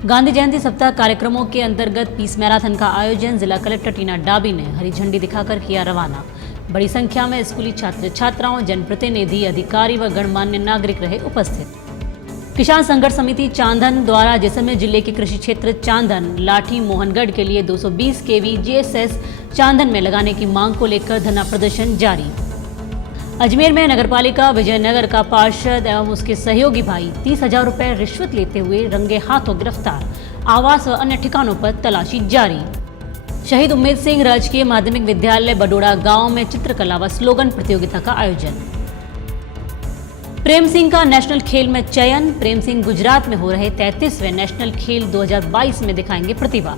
गांधी जयंती सप्ताह कार्यक्रमों के अंतर्गत पीस मैराथन का आयोजन जिला कलेक्टर टीना डाबी ने हरी झंडी दिखाकर किया रवाना। बड़ी संख्या में स्कूली छात्र छात्राओं, जनप्रतिनिधि, अधिकारी व गणमान्य नागरिक रहे उपस्थित। किसान संघर्ष समिति चांदन द्वारा जैसलमेर जिले के कृषि क्षेत्र चांदन, लाठी, मोहनगढ़ के लिए 220 kV GSS चांदन में लगाने की मांग को लेकर धरना प्रदर्शन जारी। अजमेर में नगरपालिका विजयनगर का पार्षद एवं उसके सहयोगी भाई 30,000 रुपये रिश्वत लेते हुए रंगे हाथों गिरफ्तार। आवास व अन्य ठिकानों पर तलाशी जारी। शहीद उम्मेद सिंह राजकीय माध्यमिक विद्यालय बडोड़ा गांव में चित्रकला व स्लोगन प्रतियोगिता का आयोजन। प्रेम सिंह का नेशनल खेल में चयन। प्रेम सिंह गुजरात में हो रहे 33वें नेशनल खेल 2022 में दिखाएंगे प्रतिभा।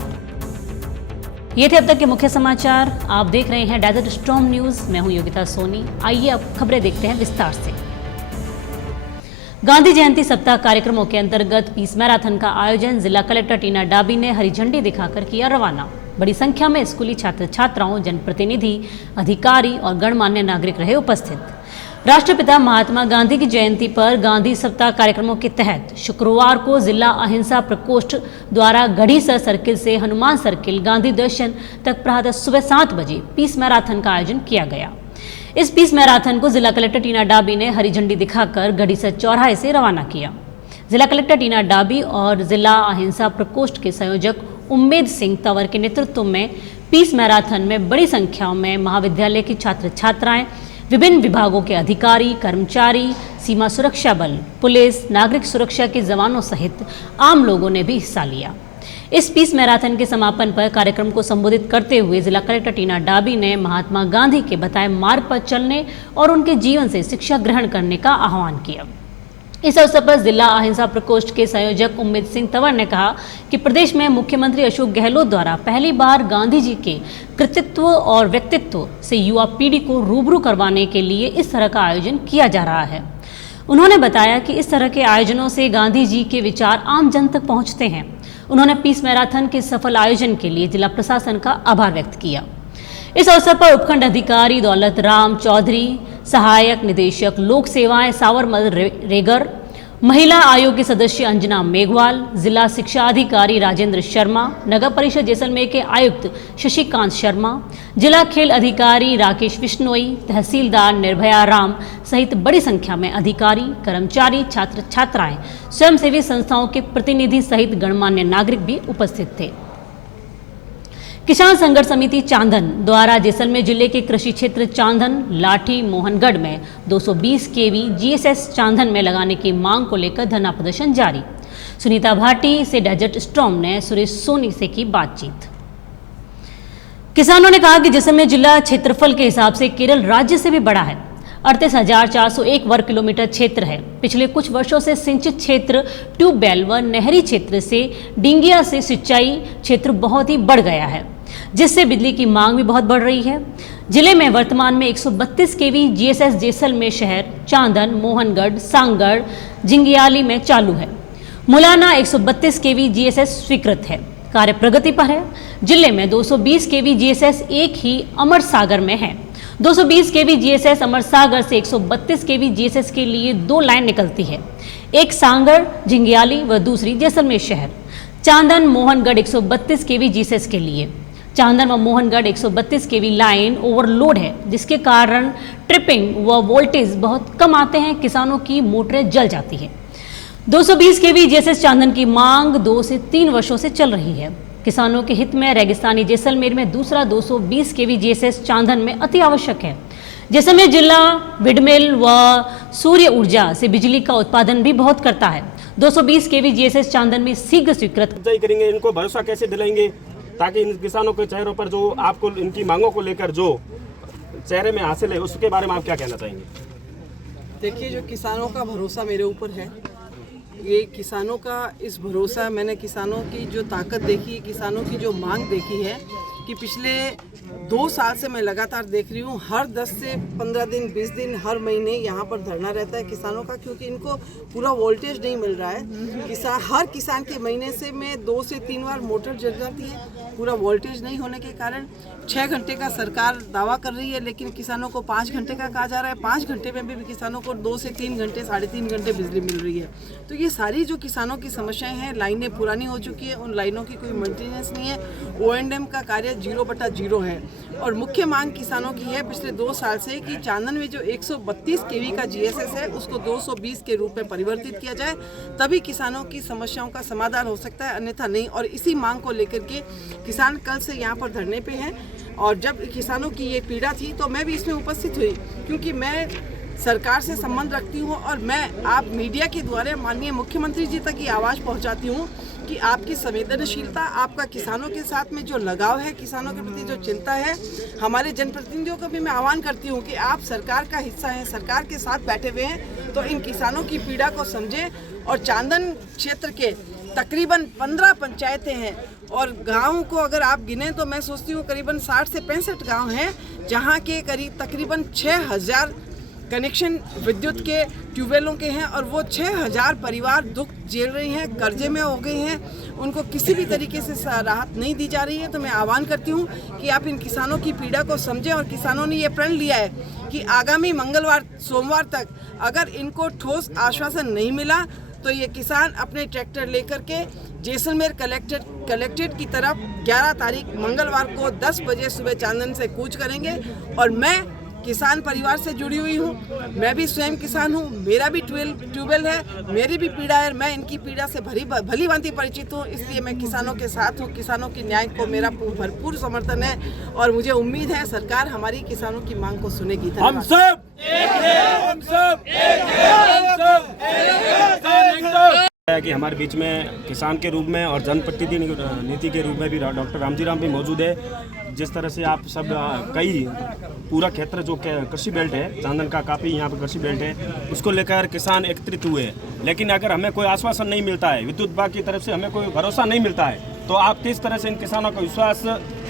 ये थे अब तक के मुख्य समाचार। आप देख रहे हैं डेजर्ट स्टॉर्म न्यूज। मैं हूं योगिता सोनी। आइए अब खबरें देखते हैं विस्तार से। गांधी जयंती सप्ताह कार्यक्रमों के अंतर्गत पीस मैराथन का आयोजन जिला कलेक्टर टीना डाबी ने हरी झंडी दिखाकर किया रवाना। बड़ी संख्या में स्कूली छात्र छात्राओं, जनप्रतिनिधि, अधिकारी और गणमान्य नागरिक रहे उपस्थित। राष्ट्रपिता महात्मा गांधी की जयंती पर गांधी सप्ताह कार्यक्रमों के तहत शुक्रवार को जिला अहिंसा प्रकोष्ठ द्वारा गढ़ीसर सर्किल से हनुमान सर्किल गांधी दर्शन तक प्रातः सुबह 7 बजे पीस मैराथन का आयोजन किया गया। इस पीस मैराथन को जिला कलेक्टर टीना डाबी ने हरी झंडी दिखाकर गढ़ीसर चौराहे से रवाना किया। जिला कलेक्टर टीना डाबी और जिला अहिंसा प्रकोष्ठ के संयोजक उम्मेद सिंह तंवर के नेतृत्व में पीस मैराथन में बड़ी संख्या में महाविद्यालय की छात्र छात्राएं, विभिन्न विभागों के अधिकारी, कर्मचारी, सीमा सुरक्षा बल, पुलिस, नागरिक सुरक्षा के जवानों सहित आम लोगों ने भी हिस्सा लिया। इस पीस मैराथन के समापन पर कार्यक्रम को संबोधित करते हुए जिला कलेक्टर टीना डाबी ने महात्मा गांधी के बताए मार्ग पर चलने और उनके जीवन से शिक्षा ग्रहण करने का आह्वान किया। इस अवसर पर जिला अहिंसा प्रकोष्ठ के संयोजक उम्मेद सिंह तंवर ने कहा कि प्रदेश में मुख्यमंत्री अशोक गहलोत द्वारा पहली बार गांधी जी के कृतित्व और व्यक्तित्व से युवा पीढ़ी को रूबरू करवाने के लिए इस तरह का आयोजन किया जा रहा है। उन्होंने बताया कि इस तरह के आयोजनों से गांधी जी के विचार आम जन तक पहुंचते हैं। उन्होंने पीस मैराथन के सफल आयोजन के लिए जिला प्रशासन का आभार व्यक्त किया। इस अवसर पर उपखंड अधिकारी दौलत राम चौधरी, सहायक निदेशक लोक सेवाएं सावरमल रेगर, महिला आयोग के सदस्य अंजना मेघवाल, जिला शिक्षा अधिकारी राजेंद्र शर्मा, नगर परिषद जैसलमेर के आयुक्त शशिकांत शर्मा, जिला खेल अधिकारी राकेश बिश्नोई, तहसीलदार निर्भया राम सहित बड़ी संख्या में अधिकारी, कर्मचारी, छात्र छात्राएं, स्वयंसेवी संस्थाओं के प्रतिनिधि सहित गणमान्य नागरिक भी उपस्थित थे। किसान संघर्ष समिति चांदन द्वारा जैसलमेर जिले के कृषि क्षेत्र चांदन, लाठी, मोहनगढ़ में 220 kV GSS चांदन में लगाने की मांग को लेकर धरना प्रदर्शन जारी। सुनीता भाटी से डेजर्ट स्टॉर्म ने सुरेश सोनी से की बातचीत। किसानों ने कहा कि जैसलमेर जिला क्षेत्रफल के हिसाब से केरल राज्य से भी बड़ा है। 38,401 वर्ग किलोमीटर क्षेत्र है। पिछले कुछ वर्षों से सिंचित क्षेत्र, ट्यूबवेल व नहरी क्षेत्र से डिंगिया से सिंचाई क्षेत्र बहुत ही बढ़ गया है, जिससे बिजली की मांग भी बहुत बढ़ रही है। जिले में वर्तमान में 132 kV GSS जैसलमेर शहर, चांदन, मोहनगढ़, सांगड़, जिंगियाली में चालू है। मुलाना 132 kV GSS स्वीकृत है, कार्य प्रगति पर है। जिले में 220 kV GSS एक ही अमर सागर में है। 220 kV GSS अमर सागर से 132 kV GSS के लिए 2 लाइन निकलती है, एक सांगड़ जिंगियाली व दूसरी जैसलमेर शहर। चांदन मोहनगढ़ 132 kV GSS के लिए। चांदन व मोहनगढ़ 132 kV लाइन ओवरलोड है, जिसके कारण ट्रिपिंग व वोल्टेज बहुत कम आते हैं, किसानों की मोटरें जल जाती है। 220 kV GSS चांदन की मांग 2 से 3 वर्षों से चल रही है। किसानों के हित में रेगिस्तानी जैसलमेर में दूसरा 220 kV GSS चांदन में अति आवश्यक है। जैसलमेर जिला विंडमिल व सूर्य ऊर्जा से बिजली का उत्पादन भी बहुत करता है। 220 kV GSS चांदन में शीघ्र स्वीकृत करेंगे। इनको भरोसा कैसे दिलाएंगे ताकि इन किसानों के चेहरों पर जो आपको इनकी मांगों को लेकर जो चेहरे में हासिल है, उसके बारे में आप क्या कहना चाहेंगे? देखिए, जो किसानों का भरोसा मेरे ऊपर है, ये किसानों का इस भरोसा, मैंने किसानों की जो ताकत देखी, किसानों की जो मांग देखी है कि पिछले 2 साल से मैं लगातार देख रही हूँ, हर 10 से 15 दिन 20 दिन हर महीने यहाँ पर धरना रहता है किसानों का, क्योंकि इनको पूरा वोल्टेज नहीं मिल रहा है। हर किसान के महीने से में 2 से 3 बार मोटर जल जाती है, पूरा वोल्टेज नहीं होने के कारण 6 घंटे का सरकार दावा कर रही है, लेकिन किसानों को 5 घंटे का कहा जा रहा है। 5 घंटे में भी किसानों को 2 से 3 घंटे 3.5 घंटे बिजली मिल रही है। तो ये सारी जो किसानों की समस्याएं हैं, लाइनें पुरानी हो चुकी है, उन लाइनों की कोई मेंटेनेंस नहीं है, O&M का कार्य 0/0 है। और मुख्य मांग किसानों की है पिछले 2 साल से कि चांदन में जो 132 kV का GSS है उसको 220 के रूप में परिवर्तित किया जाए, तभी किसानों की समस्याओं का समाधान हो सकता है, अन्यथा नहीं। और इसी मांग को लेकर के किसान कल से यहाँ पर धरने पे हैं। और जब किसानों की ये पीड़ा थी तो मैं भी इसमें उपस्थित हुई, क्योंकि मैं सरकार से संबंध रखती हूँ और मैं आप मीडिया के द्वारा माननीय मुख्यमंत्री जी तक ये आवाज़ पहुँचाती हूँ कि आपकी संवेदनशीलता, आपका किसानों के साथ में जो लगाव है, किसानों के प्रति जो चिंता है, हमारे जनप्रतिनिधियों को भी मैं आह्वान करती हूँ कि आप सरकार का हिस्सा हैं, सरकार के साथ बैठे हुए हैं, तो इन किसानों की पीड़ा को समझें। और चांदन क्षेत्र के तकरीबन 15 पंचायतें हैं और गाँव को अगर आप गिने तो मैं सोचती हूँ करीबन 60 से 65 गाँव हैं, जहाँ के करीब तकरीबन 6000 कनेक्शन विद्युत के ट्यूबवेलों के हैं और वो 6000 परिवार दुख झेल रहे हैं, कर्जे में हो गए हैं, उनको किसी भी तरीके से राहत नहीं दी जा रही है। तो मैं आह्वान करती हूँ कि आप इन किसानों की पीड़ा को समझें। और किसानों ने ये प्रण लिया है कि आगामी मंगलवार सोमवार तक अगर इनको ठोस आश्वासन नहीं मिला तो ये किसान अपने ट्रैक्टर लेकर के जैसलमेर कलेक्ट्रेट की तरफ 11 तारीख मंगलवार को 10 बजे सुबह चांदन से कूच करेंगे। और मैं किसान परिवार से जुड़ी हुई हूँ, मैं भी स्वयं किसान हूँ, मेरा भी ट्यूबवेल है, मेरी भी पीड़ा है, मैं इनकी पीड़ा से भली भांति परिचित हूँ, इसलिए मैं किसानों के साथ हूँ। किसानों की न्याय को मेरा भरपूर समर्थन है और मुझे उम्मीद है सरकार हमारी किसानों की मांग को सुनेगी। हम सब एक हैं, हम सब एक हैं, कि हमारे बीच में किसान के रूप में और जनप्रतिनिधि के रूप में भी डॉक्टर रामजी राम भी मौजूद है। जिस तरह से आप सब कई पूरा क्षेत्र जो कृषि बेल्ट है, चांदन का काफ़ी यहाँ पर कृषि बेल्ट है, उसको लेकर किसान एकत्रित हुए हैं। लेकिन अगर हमें कोई आश्वासन नहीं मिलता है, विद्युत विभाग की तरफ से हमें कोई भरोसा नहीं मिलता है, तो आप किस तरह से इन किसानों को विश्वास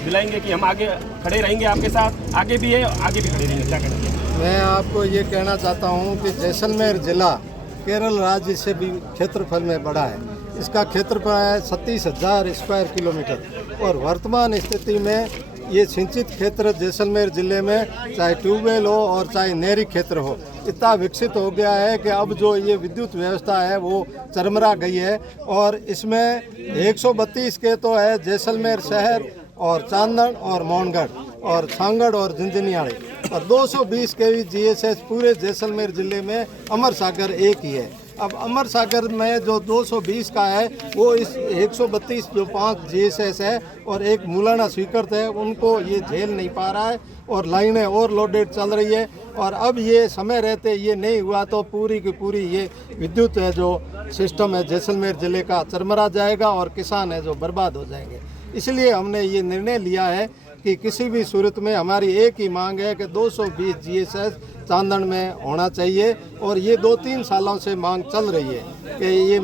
दिलाएंगे कि हम आगे खड़े रहेंगे आपके साथ? आगे भी है, आगे भी खड़े रहेंगे, क्या करेंगे? मैं आपको ये कहना चाहता हूँ कि जैसलमेर जिला केरल राज्य से भी क्षेत्रफल में बड़ा है। इसका क्षेत्रफल है 37,000 स्क्वायर किलोमीटर और वर्तमान स्थिति में ये सिंचित क्षेत्र जैसलमेर ज़िले में चाहे ट्यूबवेल हो और चाहे नहरी क्षेत्र हो, इतना विकसित हो गया है कि अब जो ये विद्युत व्यवस्था है वो चरमरा गई है। और इसमें 132 के तो है जैसलमेर शहर और चांदन और मोहनगढ़ और सांगड़ और झुंझुनूवाड़ी, और 220 kV GSS पूरे जैसलमेर ज़िले में अमर सागर एक ही है। अब अमर सागर में जो 220 का है वो इस 132 जो 5 GSS है और एक मूलाना स्वीकृत है, उनको ये झेल नहीं पा रहा है और लाइनें ओवरलोडेड चल रही है। और अब ये समय रहते ये नहीं हुआ तो पूरी की पूरी ये विद्युत है जो सिस्टम है जैसलमेर ज़िले का चरमरा जाएगा और किसान है जो बर्बाद हो जाएंगे। इसलिए हमने ये निर्णय लिया है कि किसी भी सूरत में हमारी एक ही मांग है कि 220 GSS चांदन में होना चाहिए। और ये 2-3 सालों से मांग चल रही है कि ये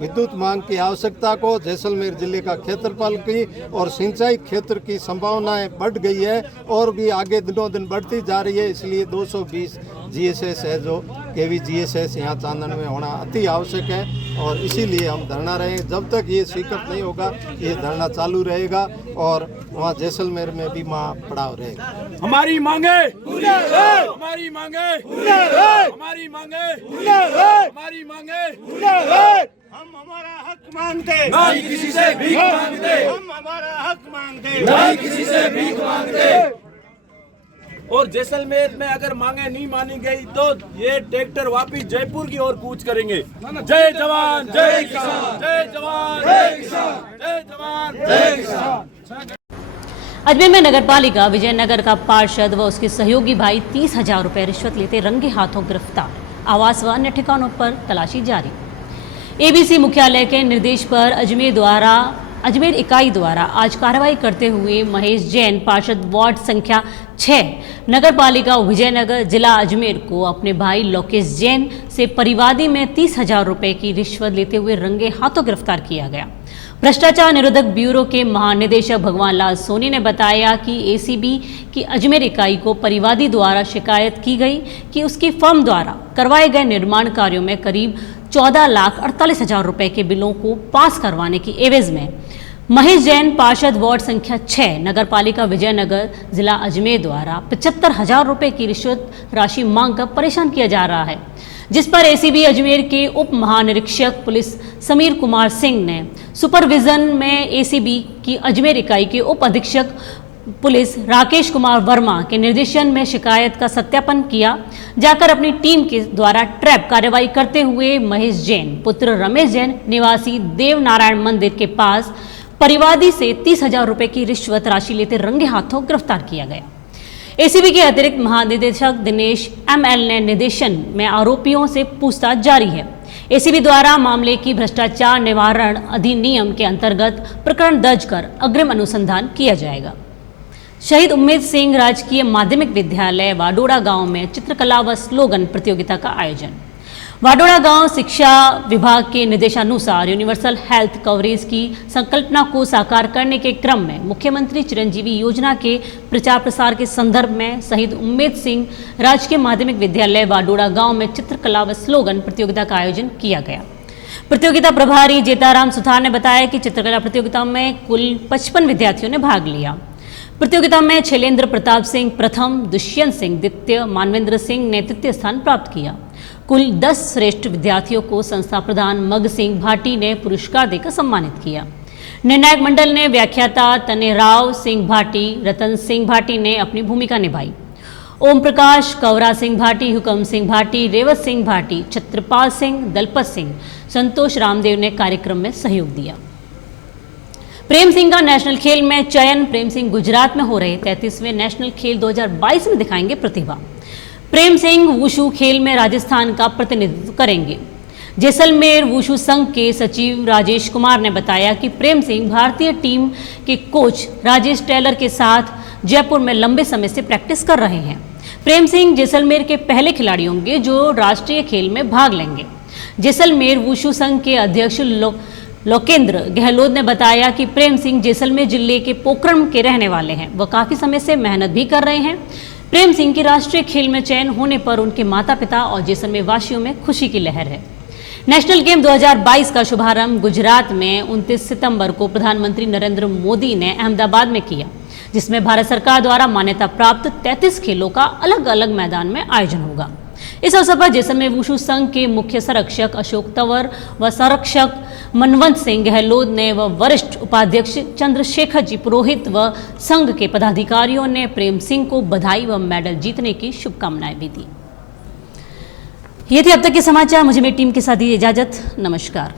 विद्युत मांग की आवश्यकता को जैसलमेर ज़िले का क्षेत्रफल की और सिंचाई क्षेत्र की संभावनाएं बढ़ गई है और भी आगे दिनों दिन बढ़ती जा रही है। इसलिए 220 GSS है जो kV GSS यहाँ चांदन में होना अति आवश्यक है और इसीलिए हम धरना रहेंगे। जब तक ये स्वीकृत नहीं होगा ये धरना चालू रहेगा और वहाँ जैसलमेर में भी वहाँ पड़ाव रहेगा। हमारी मांगे हमारी मांगे हमारी मांगे हमारी मांगे हम हमारा हक मांगते नहीं किसी से भीख मांगते, हम हमारा हक मांगते नहीं किसी से भीख मांगते। और जैसलमेर में अगर मांगे नहीं मानी गई तो ये ट्रैक्टर वापिस जयपुर की ओर कूच करेंगे। जय जवान जय किसान, जय जवान जय किसान, जय जवान जय किसान। अजमेर में नगरपालिका विजयनगर का पार्षद व उसके सहयोगी भाई 30,000 रुपए रिश्वत लेते रंगे हाथों गिरफ्तार। आवास व अन्य ठिकानों पर तलाशी जारी। एबीसी मुख्यालय के निर्देश पर अजमेर इकाई द्वारा आज कार्रवाई करते हुए महेश जैन पार्षद वार्ड संख्या 6 नगरपालिका विजयनगर जिला अजमेर को अपने भाई लोकेश जैन से परिवादी में 30,000 रुपए की रिश्वत लेते हुए रंगे हाथों गिरफ्तार किया गया। भ्रष्टाचार निरोधक ब्यूरो के महानिदेशक भगवान लाल सोनी ने बताया कि एसीबी की अजमेर इकाई को परिवादी द्वारा शिकायत की गई कि उसकी फर्म द्वारा करवाए गए निर्माण कार्यों में करीब 14,48,000 रुपए के बिलों को पास करवाने की एवज में महेश जैन पार्षद वार्ड संख्या 6 नगर पालिका विजयनगर जिला अजमेर द्वारा 75,000 रुपए की रिश्वत राशि मांगकर परेशान किया जा रहा है, जिस पर एसीबी अजमेर के उप महानिरीक्षक पुलिस समीर कुमार सिंह ने सुपरविजन में एसीबी की अजमेर इकाई के उप अधीक्षक पुलिस राकेश कुमार वर्मा के निर्देशन में शिकायत का सत्यापन किया। जाकर अपनी टीम के द्वारा ट्रैप कार्रवाई करते हुए महेश जैन पुत्र रमेश जैन निवासी देव नारायण मंदिर के पास परिवादी से 30,000 रुपए की रिश्वत राशि लेते रंगे हाथों गिरफ्तार किया गया। एसीबी के अतिरिक्त महानिदेशक दिनेश एमएल ने निर्देशन में आरोपियों से पूछताछ जारी है। एसीबी द्वारा मामले की भ्रष्टाचार निवारण अधिनियम के अंतर्गत प्रकरण दर्ज कर अग्रिम अनुसंधान किया जाएगा। शहीद उम्मेद सिंह राजकीय माध्यमिक विद्यालय वाडोड़ा गांव में चित्रकला व स्लोगन प्रतियोगिता का आयोजन। वाडोड़ा गांव शिक्षा विभाग के निर्देशानुसार यूनिवर्सल हेल्थ कवरेज की संकल्पना को साकार करने के क्रम में मुख्यमंत्री चिरंजीवी योजना के प्रचार प्रसार के संदर्भ में शहीद उम्मेद सिंह राजकीय माध्यमिक विद्यालय वाडोड़ा गांव में चित्रकला व स्लोगन प्रतियोगिता का आयोजन किया गया। प्रतियोगिता प्रभारी जेताराम सुथार ने बताया कि चित्रकला प्रतियोगिता में कुल 55 विद्यार्थियों ने भाग लिया। प्रतियोगिता में शैलेंद्र प्रताप सिंह प्रथम, दुष्यंत सिंह द्वितीय, मानवेंद्र सिंह ने तृतीय स्थान प्राप्त किया। कुल 10 श्रेष्ठ विद्यार्थियों को संस्था प्रधान मग सिंह भाटी ने पुरस्कार देकर सम्मानित किया। निर्णायक मंडल ने व्याख्याता तनेराव सिंह भाटी, रतन सिंह भाटी ने अपनी भूमिका निभाई। ओम प्रकाश, कवरा सिंह भाटी, हुकम सिंह भाटी, रेवत सिंह भाटी, छत्रपाल सिंह, दलपत सिंह, संतोष रामदेव ने कार्यक्रम में सहयोग दिया। प्रेम सिंह का नेशनल खेल में चयन। प्रेम सिंह गुजरात में हो रहे 33वें नेशनल खेल 2022 में दिखाएंगे प्रतिभा। प्रेम सिंह वुशु खेल में राजस्थान का प्रतिनिधित्व करेंगे। जैसलमेर वुशु संघ के सचिव राजेश कुमार ने बताया कि प्रेम सिंह भारतीय टीम के कोच राजेश टेलर के साथ जयपुर में लंबे समय से प्रैक्टिस कर रहे हैं। प्रेम सिंह जैसलमेर के पहले खिलाड़ी होंगे जो राष्ट्रीय खेल में भाग लेंगे। जैसलमेर वुशु संघ के अध्यक्ष लोकेंद्र गहलोत ने बताया कि प्रेम सिंह जैसलमेर जिले के पोखरण के रहने वाले हैं। वह काफ़ी समय से मेहनत भी कर रहे हैं। प्रेम सिंह की राष्ट्रीय खेल में चयन होने पर उनके माता पिता और जैसलमेर वासियों में खुशी की लहर है। नेशनल गेम 2022 का शुभारंभ गुजरात में 29 सितंबर को प्रधानमंत्री नरेंद्र मोदी ने अहमदाबाद में किया, जिसमें भारत सरकार द्वारा मान्यता प्राप्त 33 खेलों का अलग अलग मैदान में आयोजन होगा। इस अवसर पर जैसलमेर वुशु संघ के मुख्य संरक्षक अशोक तंवर व संरक्षक मनवंत सिंह गहलोत ने व वरिष्ठ उपाध्यक्ष चंद्रशेखर जी पुरोहित व संघ के पदाधिकारियों ने प्रेम सिंह को बधाई व मेडल जीतने की शुभकामनाएं भी दी। ये थे अब तक के समाचार। मुझे मेरी टीम के साथ दी इजाजत। नमस्कार।